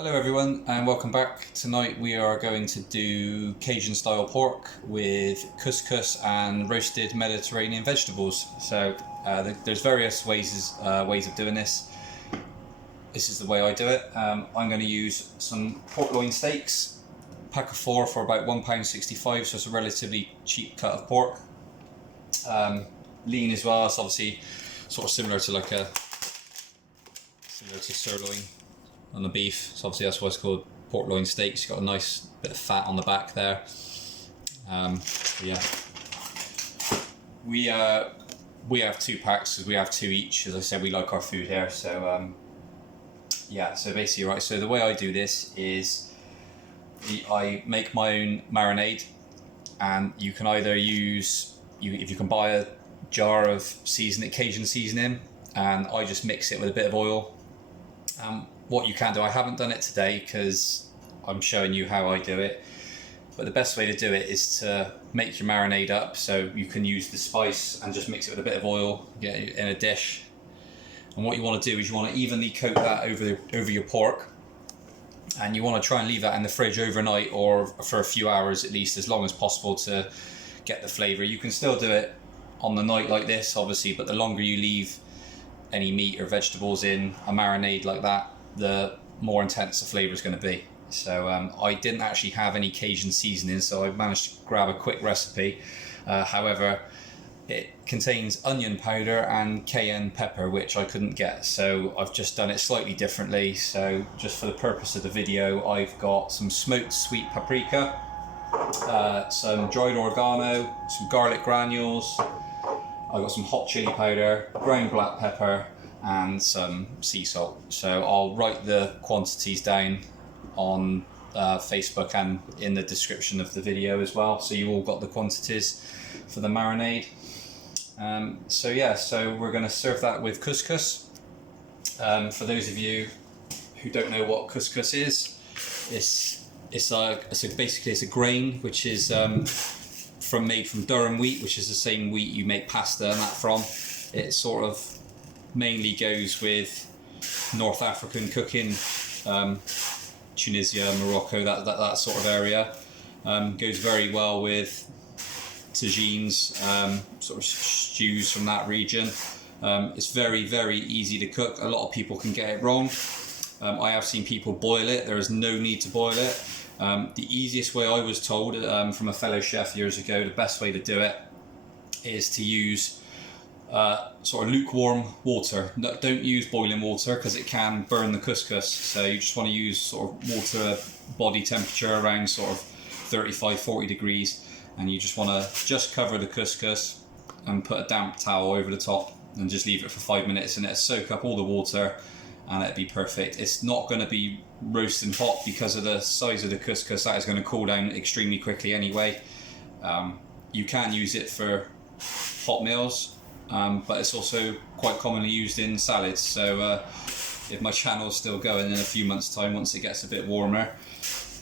Hello everyone and welcome back. Tonight we are going to do Cajun style pork with couscous and roasted Mediterranean vegetables. So there's various ways of doing this. This is the way I do it. I'm going to use some pork loin steaks, pack of 4 for about £1.65, so it's a relatively cheap cut of pork. Lean as well, it's obviously sort of similar to sirloin on the beef, so obviously that's why it's called pork loin steaks. You've got a nice bit of fat on the back there. We have 2 packs because we have 2 each. As I said, we like our food here. So so basically, right. So the way I do this is I make my own marinade, and you can either use if you can buy a jar of Cajun seasoning, and I just mix it with a bit of oil. What you can do, I haven't done it today because I'm showing you how I do it, but the best way to do it is to make your marinade up. So you can use the spice and just mix it with a bit of oil, get it in a dish. And what you want to do is you want to evenly coat that over your pork, and you want to try and leave that in the fridge overnight or for a few hours at least, as long as possible, to get the flavour. You can still do it on the night like this, obviously, but the longer you leave any meat or vegetables in a marinade like that, the more intense the flavour is going to be. So I didn't actually have any Cajun seasoning, so I managed to grab a quick recipe. However, it contains onion powder and cayenne pepper, which I couldn't get, so I've just done it slightly differently. So just for the purpose of the video, I've got some smoked sweet paprika, some dried oregano, some garlic granules, I've got some hot chili powder, ground black pepper, and some sea salt. So I'll write the quantities down on Facebook and in the description of the video as well, so you all got the quantities for the marinade. So we're going to serve that with couscous. For those of you who don't know what couscous is, basically it's a grain which is made from durum wheat, which is the same wheat you make pasta and that from. It sort of mainly goes with North African cooking, Tunisia, Morocco, that sort of area. Goes very well with tagines, sort of stews from that region. It's very, very easy to cook. A lot of people can get it wrong. I have seen people boil it. There is no need to boil it. The easiest way, I was told from a fellow chef years ago, the best way to do it is to use sort of lukewarm water. Don't use boiling water because it can burn the couscous. So you just want to use sort of water body temperature around sort of 35-40 degrees, and you just want to cover the couscous and put a damp towel over the top and just leave it for 5 minutes, and it'll soak up all the water and it'll be perfect. It's not going to be roasting hot because of the size of the couscous. That is going to cool down extremely quickly anyway. You can use it for hot meals, but it's also quite commonly used in salads. So if my channel's still going in a few months' time, once it gets a bit warmer,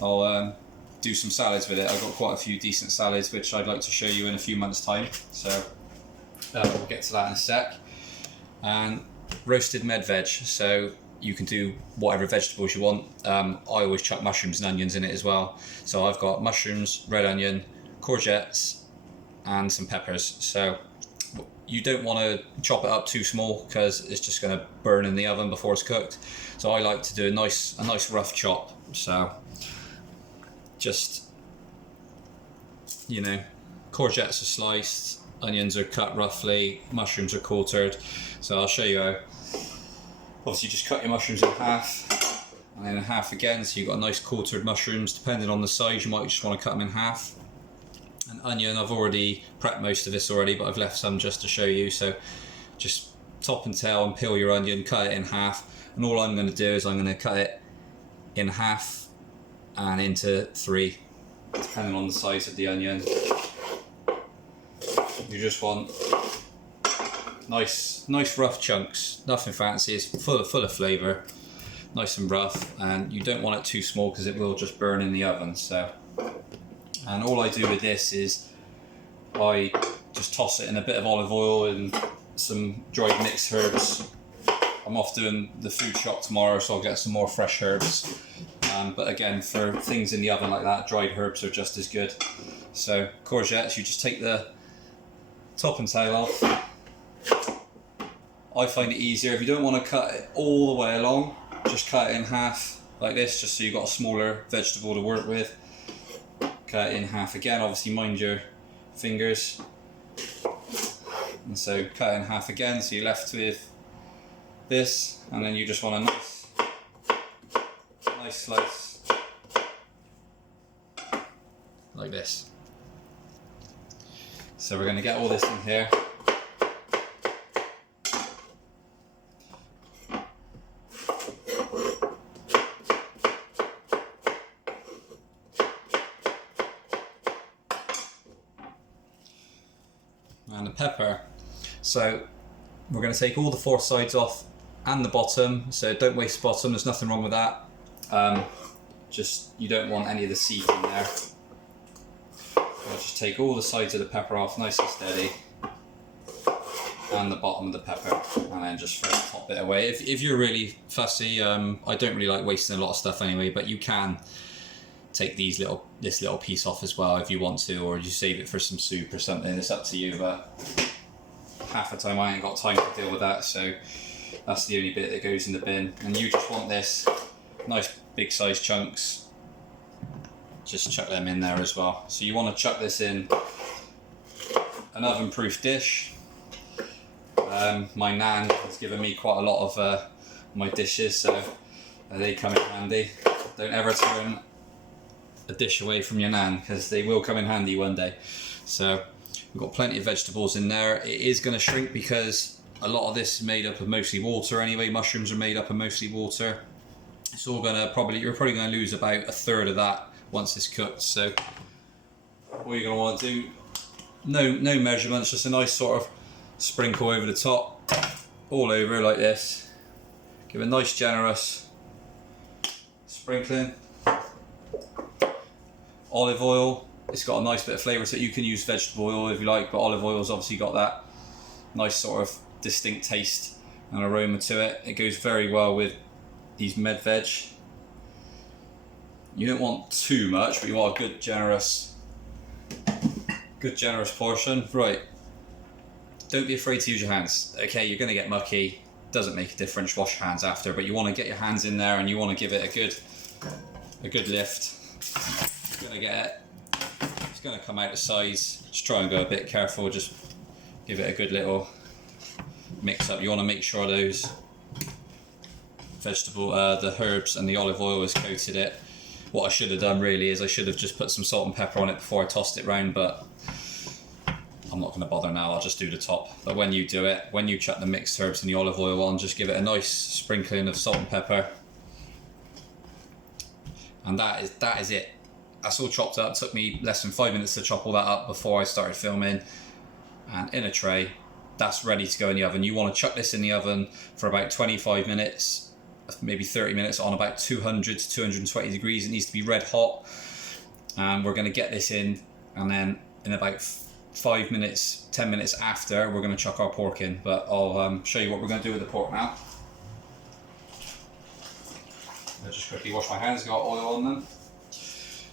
I'll do some salads with it. I've got quite a few decent salads which I'd like to show you in a few months' time. So we'll get to that in a sec. And roasted med veg, so you can do whatever vegetables you want. I always chuck mushrooms and onions in it as well. So I've got mushrooms, red onion, courgettes, and some peppers. So you don't want to chop it up too small because it's just going to burn in the oven before it's cooked. So I like to do a nice rough chop. So just, courgettes are sliced, onions are cut roughly, mushrooms are quartered. So I'll show you how. Obviously just cut your mushrooms in half, and then in half again, so you've got nice quartered mushrooms. Depending on the size, you might just want to cut them in half. An onion, I've already prepped most of this already, but I've left some just to show you. So just top and tail and peel your onion, cut it in half, and all I'm going to do is I'm going to cut it in half and into 3, depending on the size of the onion. You just want nice rough chunks, nothing fancy. It's full of flavour, nice and rough, and you don't want it too small because it will just burn in the oven. So, and all I do with this is I just toss it in a bit of olive oil and some dried mixed herbs I'm off doing the food shop tomorrow, so I'll get some more fresh herbs. But again, for things in the oven like that, dried herbs are just as good. So courgettes, you just take the top and tail off. I find it easier, if you don't want to cut it all the way along, just cut it in half like this, just so you've got a smaller vegetable to work with. Cut it in half again, obviously mind your fingers. And so cut it in half again, so you're left with this, and then you just want a nice slice like this. So we're going to get all this in here. And the pepper. So we're going to take all the four sides off and the bottom, so don't waste the bottom, there's nothing wrong with that. Just, you don't want any of the seeds in there. I'll just take all the sides of the pepper off nice and steady, and the bottom of the pepper, and then just throw the top bit away. If you're really fussy, I don't really like wasting a lot of stuff anyway, but you can take this little piece off as well if you want to, or you save it for some soup or something, it's up to you, but half the time I ain't got time to deal with that, so that's the only bit that goes in the bin. And you just want this nice big size chunks, just chuck them in there as well. So you want to chuck this in an oven proof dish. My nan has given me quite a lot of my dishes, so they come in handy. Don't ever turn a dish away from your nan, because they will come in handy one day. So we've got plenty of vegetables in there. It is going to shrink because a lot of this is made up of mostly water anyway. Mushrooms are made up of mostly water. It's all going to you're probably going to lose about a third of that once it's cooked. So what you're going to want to do, no measurements, just a nice sort of sprinkle over the top, all over like this. Give a nice generous sprinkling. Olive oil, it's got a nice bit of flavour to it. You can use vegetable oil if you like, but olive oil's obviously got that nice sort of distinct taste and aroma to it. It goes very well with these med veg. You don't want too much, but you want a good generous portion. Right, don't be afraid to use your hands. Okay, you're going to get mucky, doesn't make a difference, wash your hands after, but you want to get your hands in there and you want to give it a good lift. You're going to get it, it's going to come out of size. Just try and go a bit careful, just give it a good little mix up. You want to make sure those the herbs and the olive oil has coated it. What I should have done really is I should have just put some salt and pepper on it before I tossed it round, but I'm not going to bother now, I'll just do the top. But when you do it, when you chuck the mixed herbs and the olive oil on, just give it a nice sprinkling of salt and pepper. And that is it. That's all chopped up. It took me less than 5 minutes to chop all that up before I started filming. And in a tray, that's ready to go in the oven. You want to chuck this in the oven for about 25 minutes, maybe 30 minutes on about 200 to 220 degrees. It needs to be red hot. And we're going to get this in, and then in about 5 minutes, 10 minutes after, we're going to chuck our pork in. But I'll show you what we're going to do with the pork now. I'll just quickly wash my hands, got oil on them.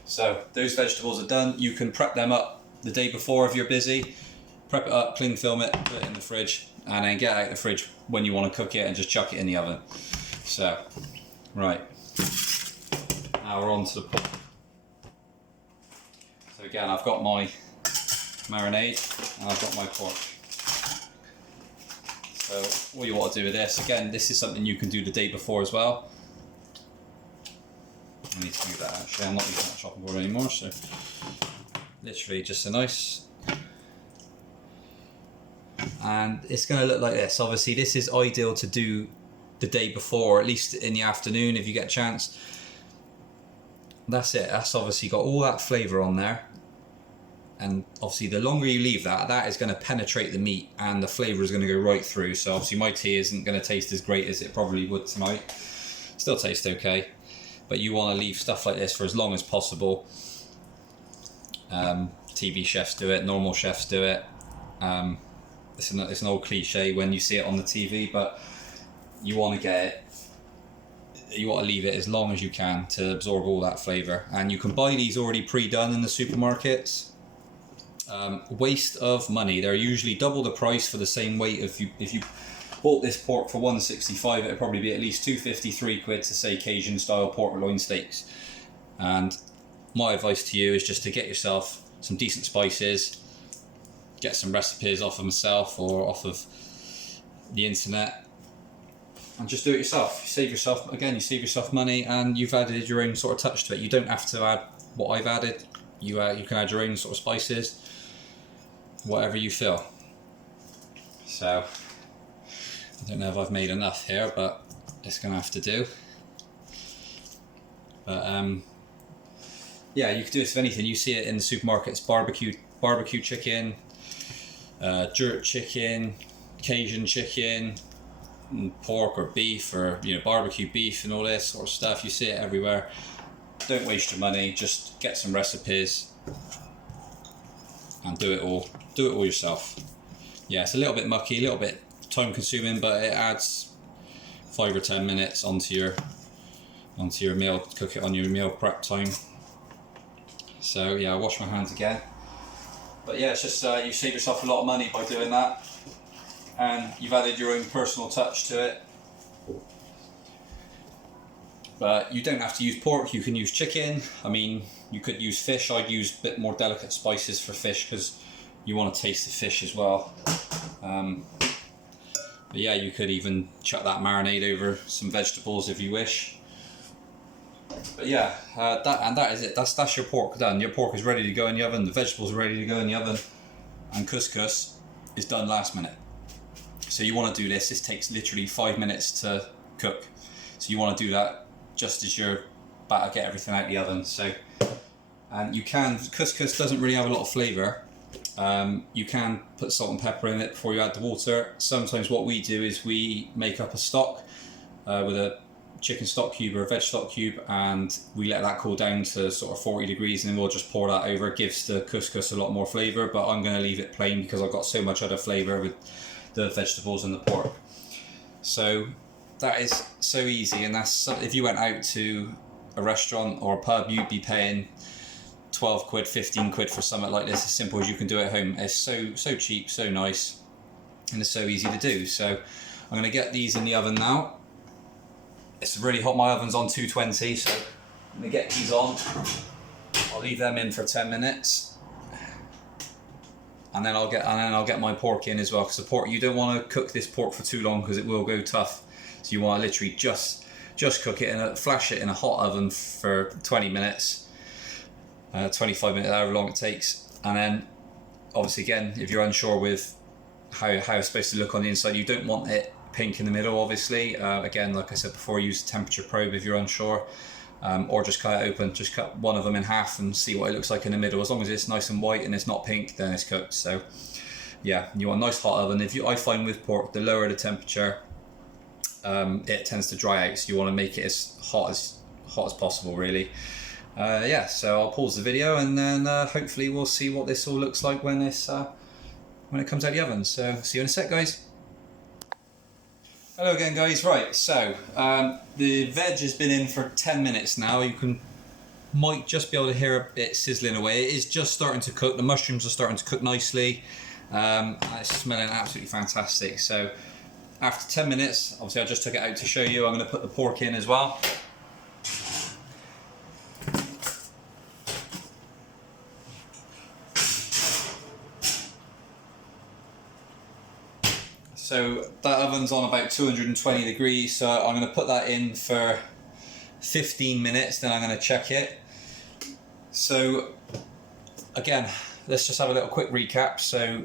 So those vegetables are done. You can prep them up the day before if you're busy. Prep it up, cling film it, put it in the fridge, and then get out the fridge when you want to cook it and just chuck it in the oven. So, right, now we're on to the pork. So again, I've got my marinade and I've got my pork. So all you want to do with this, again, this is something you can do the day before as well. I need to move that actually, I'm not using that chopping board anymore, so literally just a nice, and it's going to look like this. Obviously this is ideal to do the day before, at least in the afternoon if you get a chance. That's it, that's obviously got all that flavour on there, and obviously the longer you leave that is going to penetrate the meat and the flavour is going to go right through. So obviously my tea isn't going to taste as great as it probably would tonight, still tastes okay, but you want to leave stuff like this for as long as possible. TV chefs do it, normal chefs do it. It's an old cliche when you see it on the TV, but you want to get it. You want to leave it as long as you can to absorb all that flavour. And you can buy these already pre-done in the supermarkets. Waste of money. They're usually double the price for the same weight. If you bought this pork for $1.65, it'd probably be at least £2.50, £3 to say Cajun style pork loin steaks. And my advice to you is just to get yourself some decent spices, get some recipes off of myself or off of the internet, and just do it yourself. You save yourself money, and you've added your own sort of touch to it. You don't have to add what I've added. You can add your own sort of spices, whatever you feel. So I don't know if I've made enough here, but it's gonna have to do. But yeah, you can do this with anything. You see it in the supermarkets: barbecue chicken, jerk chicken, Cajun chicken, pork or beef, or barbecue beef and all this sort of stuff. You see it everywhere. Don't waste your money. Just get some recipes and do it all yourself. Yeah, it's a little bit mucky, a little bit time consuming, but it adds 5 or 10 minutes onto your meal. Cook it on your meal prep time. So yeah, I wash my hands again. But yeah, it's just you save yourself a lot of money by doing that, and you've added your own personal touch to it. But you don't have to use pork, you can use chicken. I mean, you could use fish. I'd use a bit more delicate spices for fish because you want to taste the fish as well. But yeah, you could even chuck that marinade over some vegetables if you wish. But yeah, that is it. That's your pork done. Your pork is ready to go in the oven, the vegetables are ready to go in the oven, and couscous is done last minute. So you want to do this. This takes literally 5 minutes to cook. So you want to do that just as you're about to get everything out of the oven. So, and couscous doesn't really have a lot of flavour. You can put salt and pepper in it before you add the water. Sometimes what we do is we make up a stock with a chicken stock cube or a veg stock cube, and we let that cool down to sort of 40 degrees, and then we'll just pour that over. It gives the couscous a lot more flavour, but I'm going to leave it plain because I've got so much other flavour with the vegetables and the pork. So that is so easy, and that's, if you went out to a restaurant or a pub, you'd be paying 12 quid, 15 quid for something like this, as simple as you can do it at home. It's so cheap, so nice, and it's so easy to do. So I'm going to get these in the oven now. It's really hot, my oven's on 220, so I'm going to get these on. I'll leave them in for 10 minutes. And then I'll get my pork in as well, because the pork, you don't want to cook this pork for too long because it will go tough. So you want to literally just cook it flash it in a hot oven for 20 minutes, 25 minutes, however long it takes. And then obviously again, if you're unsure with how it's supposed to look on the inside, you don't want it pink in the middle, obviously. Again, like I said before, use a temperature probe if you're unsure, or just cut it open. Just cut one of them in half and see what it looks like in the middle. As long as it's nice and white and it's not pink, then it's cooked. So yeah, you want a nice hot oven. I find with pork, the lower the temperature, it tends to dry out. So you want to make it as hot as possible, really. Yeah, so I'll pause the video, and then hopefully we'll see what this all looks like when it comes out of the oven. So see you in a sec, guys. Hello again, guys. Right, so the veg has been in for 10 minutes now. Might just be able to hear it sizzling away. It is just starting to cook. The mushrooms are starting to cook nicely. It's smelling absolutely fantastic. So after 10 minutes, obviously I just took it out to show you. I'm going to put the pork in as well. So that oven's on about 220 degrees, so I'm going to put that in for 15 minutes, then I'm going to check it. So again, let's just have a little quick recap. So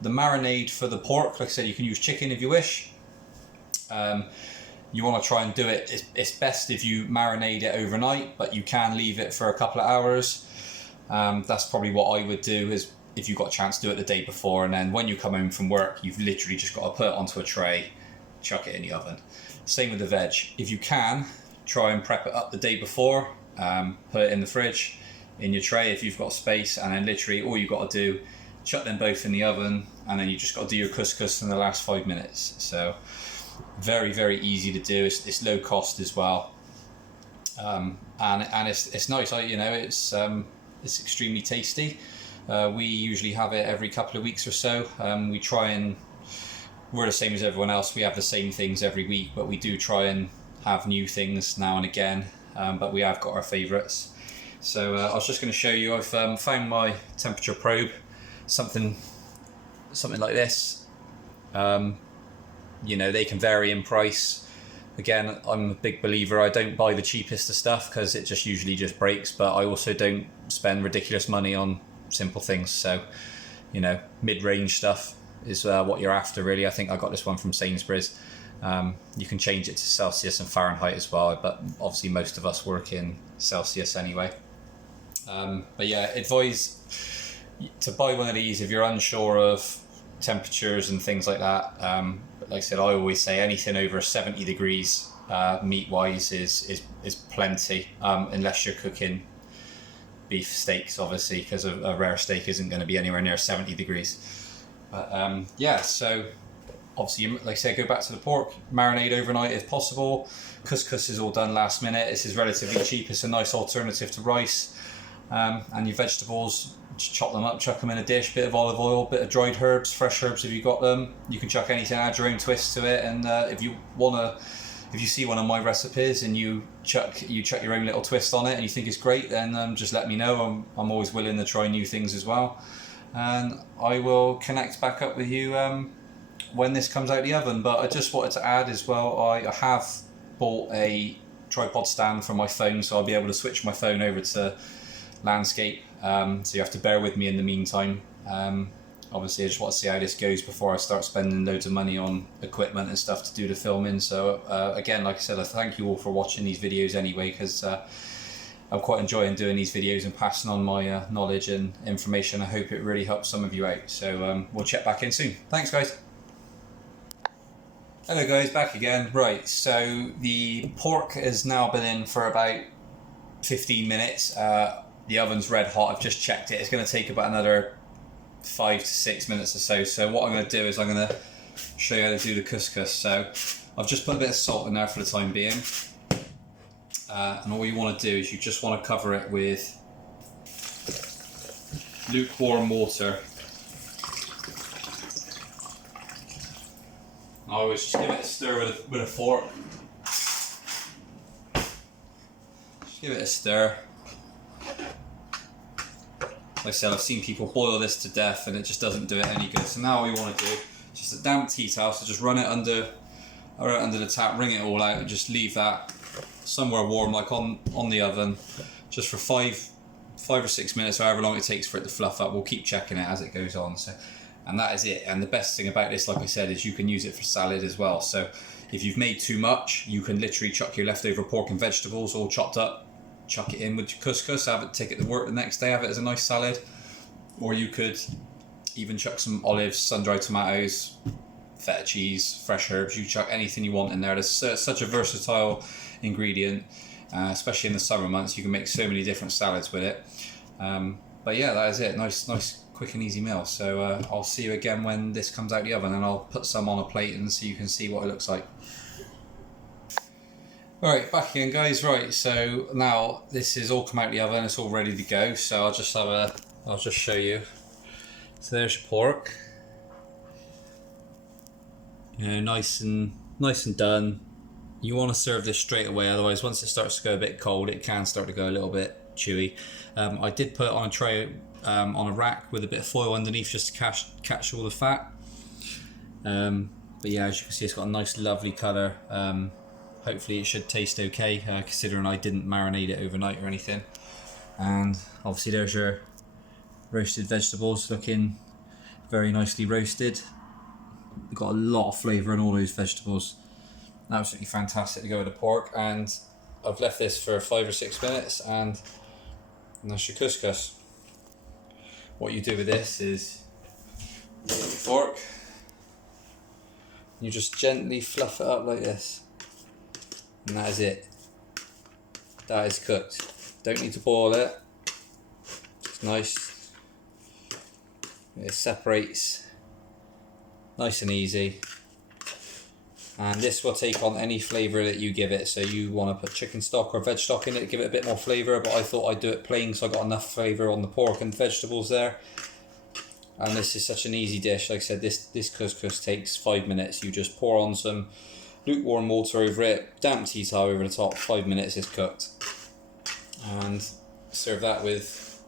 the marinade for the pork, like I said, you can use chicken if you wish. You want to try and do it, it's best if you marinate it overnight, but you can leave it for a couple of hours. That's probably what I would do, is if you've got a chance to do it the day before, and then when you come home from work, you've literally just got to put it onto a tray, chuck it in the oven. Same with the veg. If you can, try and prep it up the day before, put it in the fridge, in your tray if you've got space, and then literally all you've got to do, chuck them both in the oven, and then you just got to do your couscous in the last 5 minutes. So Very, very easy to do. It's low cost as well, and it's nice. You know, it's extremely tasty. We usually have it every couple of weeks or so. We're the same as everyone else. We have the same things every week, but we do try and have new things now and again. But we have got our favourites. So I was just going to show you. I've found my temperature probe, something like this. You know, they can vary in price. Again, I'm a big believer. I don't buy the cheapest of stuff because it just usually just breaks. But I also don't spend ridiculous money on simple things. So, you know, mid-range stuff is what you're after, really. I think I got this one from Sainsbury's. You can change it to Celsius and Fahrenheit as well, but obviously most of us work in Celsius anyway. But yeah, advise to buy one of these if you're unsure of temperatures and things like that. But like I said, I always say anything over 70 degrees meat-wise is plenty, unless you're cooking beef steaks, obviously, because a rare steak isn't going to be anywhere near 70 degrees. But yeah, so obviously, like I said, go back to the pork, marinade overnight if possible. Couscous is all done last minute. This is relatively cheap. It's a nice alternative to rice. And your vegetables, just chop them up, chuck them in a dish, bit of olive oil, bit of dried herbs, fresh herbs if you got them. You can chuck anything, add your own twist to it. And if you see one of my recipes and you chuck your own little twist on it and you think it's great, then just let me know. I'm always willing to try new things as well. And I will connect back up with you when this comes out of the oven. But I just wanted to add as well, I have bought a tripod stand for my phone, so I'll be able to switch my phone over to landscape. So you have to bear with me in the meantime. Obviously I just want to see how this goes before I start spending loads of money on equipment and stuff to do the filming. So again, like I said, I thank you all for watching these videos anyway, because I'm quite enjoying doing these videos and passing on my knowledge and information. I hope it really helps some of you out. So we'll check back in soon. Thanks, guys. Hello guys, back again. Right, so the pork has now been in for about 15 minutes. The oven's red hot. I've just checked it. It's going to take about another 5 to 6 minutes or so. So what I'm going to do is I'm going to show you how to do the couscous. So I've just put a bit of salt in there for the time being. And all you want to do is you just want to cover it with lukewarm water. I always just give it a stir with a fork. Just give it a stir. Like I said, I've seen people boil this to death and it just doesn't do it any good. So now all you want to do is just a damp tea towel, so just run it under the tap, wring it all out, and just leave that somewhere warm, like on the oven, just for 5 or 6 minutes, or however long it takes for it to fluff up. We'll keep checking it as it goes on. So, and that is it. And the best thing about this, like I said, is you can use it for salad as well. So if you've made too much, you can literally chuck your leftover pork and vegetables all chopped up, chuck it in with your couscous, have it, take it to work the next day, have it as a nice salad. Or you could even chuck some olives, sun-dried tomatoes, feta cheese, fresh herbs. You chuck anything you want in there. There's such a versatile ingredient, especially in the summer months. You can make so many different salads with it. But yeah, that is it. Nice quick and easy meal. So I'll see you again when this comes out the oven, and I'll put some on a plate and so you can see what it looks like. Alright, back again guys. Right, so now this is all come out the oven, it's all ready to go. So I'll just show you. So there's your pork. You know, nice and done. You want to serve this straight away, otherwise once it starts to go a bit cold, it can start to go a little bit chewy. I did put it on a tray, on a rack with a bit of foil underneath just to catch all the fat. But yeah, as you can see, it's got a nice lovely colour. Hopefully it should taste okay, considering I didn't marinate it overnight or anything. And obviously there's your roasted vegetables, looking very nicely roasted. You've got a lot of flavour in all those vegetables. Absolutely fantastic to go with the pork. And I've left this for 5 or 6 minutes, and that's your couscous. What you do with this is you get your fork, you just gently fluff it up like this, and that is it. That is cooked. Don't need to boil it. It's nice. It separates nice and easy, And this will take on any flavour that you give it. So you want to put chicken stock or veg stock in it to give it a bit more flavour, but I thought I'd do it plain so I got enough flavour on the pork and vegetables there. And this is such an easy dish. Like I said, this couscous takes 5 minutes. You just pour on some lukewarm water over it, damp tea towel over the top, 5 minutes it's cooked. And serve that with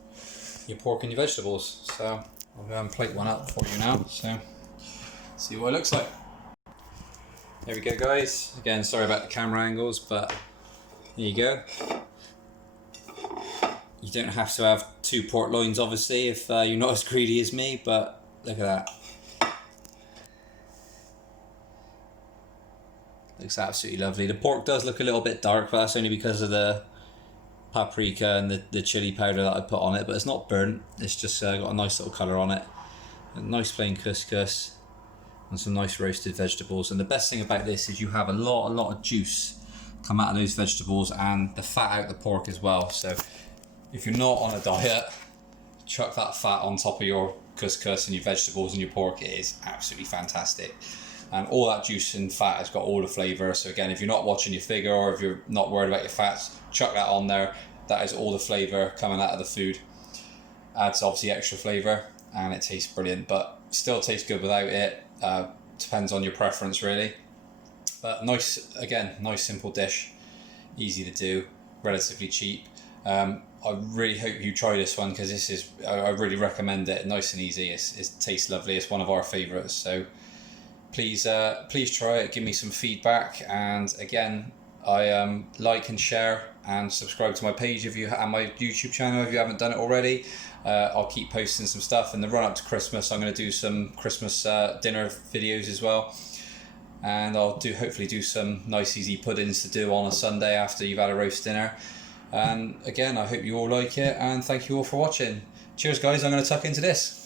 your pork and your vegetables. So I'll go and plate one up for you now, so see what it looks like. There we go, guys. Again, sorry about the camera angles, but there you go. You don't have to have 2 pork loins, obviously, if you're not as greedy as me, but look at that. Looks absolutely lovely. The pork does look a little bit dark, but that's only because of the paprika and the chili powder that I put on it, but it's not burnt. It's just got a nice little colour on it. A nice plain couscous and some nice roasted vegetables. And the best thing about this is you have a lot of juice come out of those vegetables and the fat out of the pork as well. So if you're not on a diet, chuck that fat on top of your couscous and your vegetables and your pork. It is absolutely fantastic. And all that juice and fat has got all the flavour. So again, if you're not watching your figure or if you're not worried about your fats, chuck that on there. That is all the flavour coming out of the food. Adds obviously extra flavour and it tastes brilliant, but still tastes good without it. Depends on your preference really. But nice simple dish. Easy to do, relatively cheap. I really hope you try this one because I really recommend it. Nice and easy. It tastes lovely. It's one of our favourites. So please try it. Give me some feedback. And again, I like and share and subscribe to my page and my YouTube channel if you haven't done it already. I'll keep posting some stuff in the run up to Christmas. I'm going to do some Christmas dinner videos as well. And I'll hopefully do some nice easy puddings to do on a Sunday after you've had a roast dinner. And again, I hope you all like it, and thank you all for watching. Cheers guys, I'm going to tuck into this.